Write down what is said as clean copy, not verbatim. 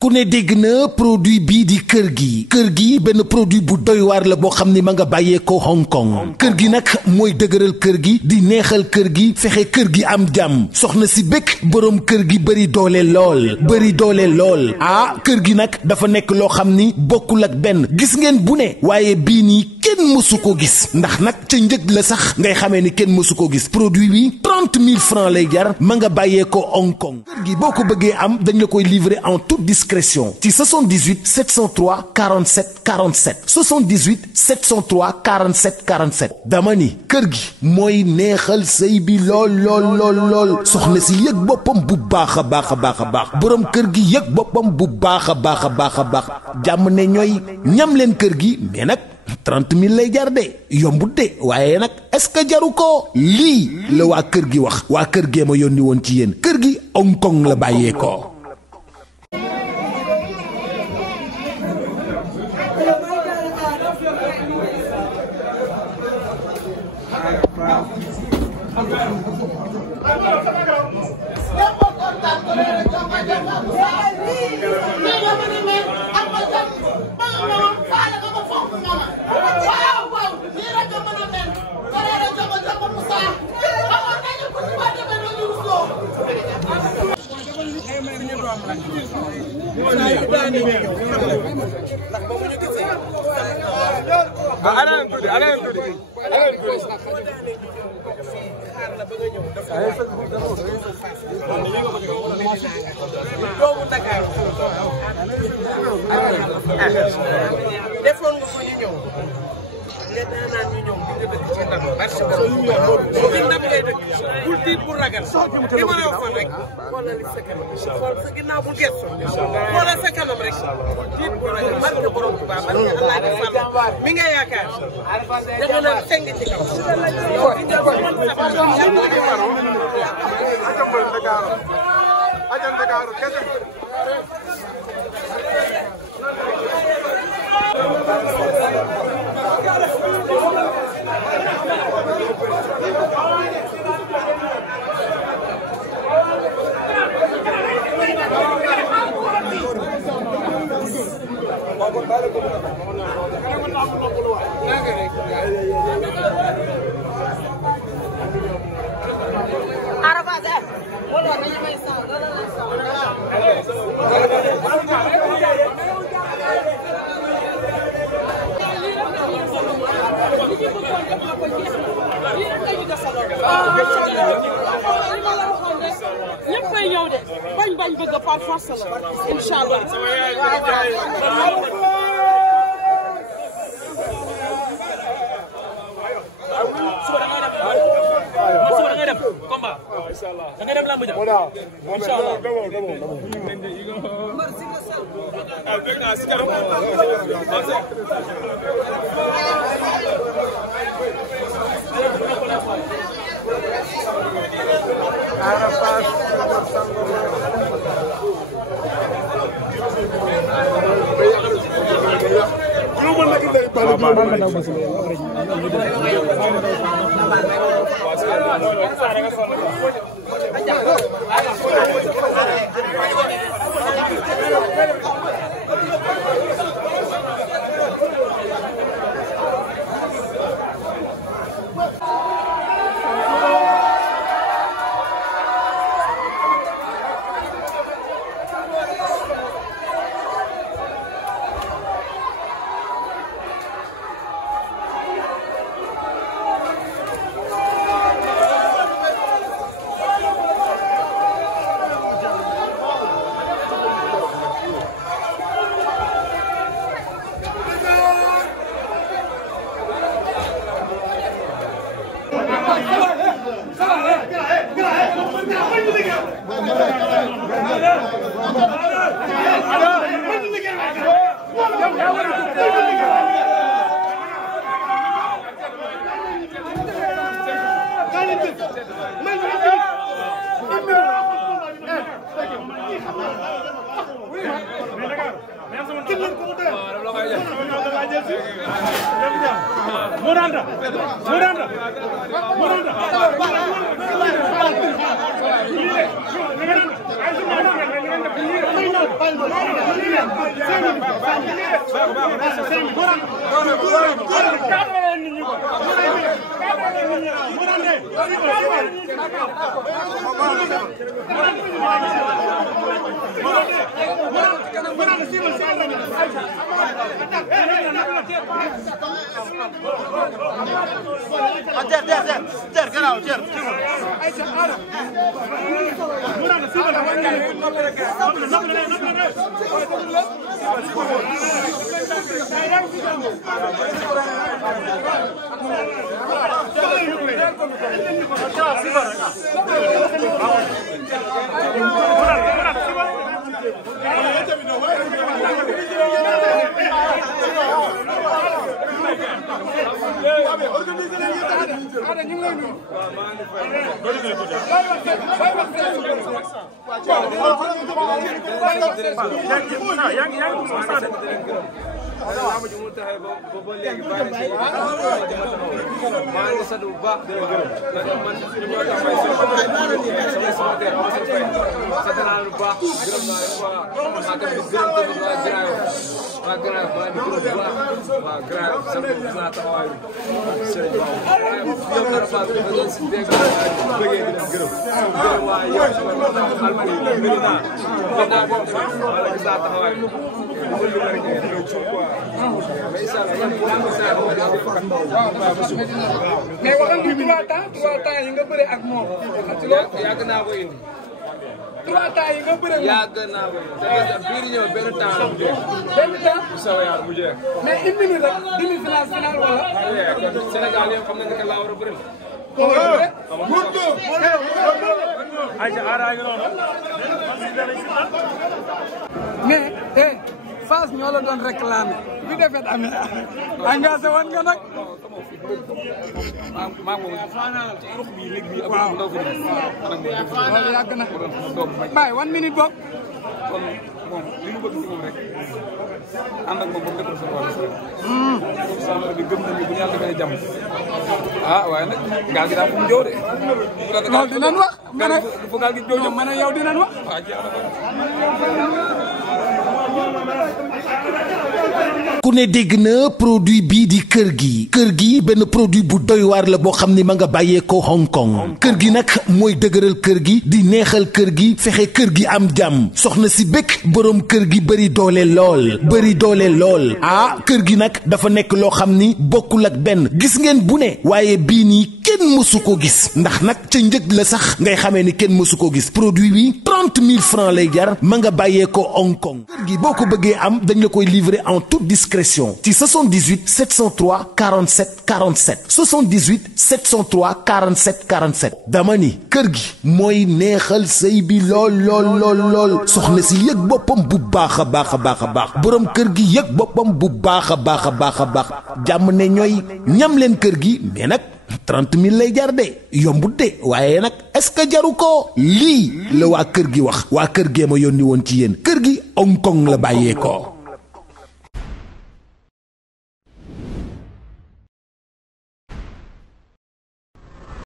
ku ne dégg na produit bii di kër gi benn produit bu doy waar la boo xam ni ma nga bàyyee ko Hong Kong kër gi nag mooy dëgëral kër gi di neexal kër gi fexe kër gi am jàmm soxna si bëgg boroom kër gi bëri doole lool ah kër gi nag dafa nekk loo xam ni bokkul ak benn gis ngeen bu ne waaye bii nii kenn mësu ko gis ndax nag ca njëg la sax ngay xamee ni kenn mësu ko gis produit bi 30 000 francs lay jar ma nga bàyyee ko Hong Kong kër gi boo ko bëggee am dañ la koy livrer en toute discrétion ci 78 703 47 47 78 703 47 47 dama ni kër gi mooy neexal sëy bi lool soxna si yëg boppam bu baax a baax boroom kër gi yëg boppam bu baax a baax jàmm ne ñooy ñam leen kër gi mais nag 30 000 lay jar de yombut de waaye nag est-ce que jaru ko lii la waa kër gi wax waa kër gee ma yónni woon ci yéen kër gi Hong Kong la bàyyee ko. defoon nga ko ñu ñëw léegi da naan ñu ñëw di nga dëkk ci ndam parce que ci ndam ngay dëkk bul tiit bul ragal li ma la waxoon rek xoolal sa kanam xool sa ginnaaw bul gëstu xoolal sa kanam rek tiit bul ragal barke borom Tuubaa barke Allah di Fall mi nga yaakaar da nga naan seng ci kaw yow di nga mën sa borom yàlla di faro ajam Dakar kese ñëpp fay ñëw de bañ bëgg par force la inshallah suba da ngay dem combat da ngay dem lamb ja inshallah Muranda. mais waxal ñu 3 temps yi nga bëre ak moom. yàgg naa ko indi. 3 temps yi nga bëre. yàgg naa ko indi. te biir ñëw benn temps bu jeex. benn temps. bu soobee yàlla bu jeex. mais indi ni rek demi-finale finale wala. kon Sénégal yëpp xam nañu ne laa war a bëri. mais Fass ñoo la doon réclamer bi defet amee engagé woon nga nag. maa ngi ci ruq bi léegi bii. waaw loolu yàgg na. bàyyi 1 minute boog. kon moom li mu bëgg ci moom rek ànd ak moom ba mu def sa wàllu soxla bi gëm nañu bu ñu yàlla defee jàmm ah waaye nag gaal gi daal fu mu jóo de. loolu dinañ wax. gaal gi fu gaal gi jóo jëm ma ne yow dinañ wax. waaw jeex na ku ne dégg na produit bii di kër gi benn produit bu doy waar la boo xam ni ma nga bàyyeekoo Hong Kong kër gi nag mooy dëgëral kër gi di neexal kër gi fexe kër gi am jàmm soxna si bëgg boroom kër gi bëri doole lool ah kër gi nag dafa nekk loo xam ni bokkul ak benn gis ngeen bu ne waaye bii nii kenn mësu ko gis ndax nag ca njëg la sax ngay xamee ni kenn mësu ko gis produit bi 30 000 francs lay jar ma nga bàyyeekoo Hong Kong kër gi boo ko bëggee am dañ la koy livrer en toute discrétion ci 78 703 47 47 78 703 47 47 dama ni kër gi mooy neexal sëy bi lool soxna si yëg boppam bu baax a baax boroom kër gi yëg boppam bu baax a baax jàmm ne ñooy ñam leen kër gi mais nag 30 000 lay jar de yombut de waaye nag est-ce que jaru ko lii la waa kër gi wax waa kër gee ma yónni woon ci yéen kër gi Hong Kong la bàyyeekoo.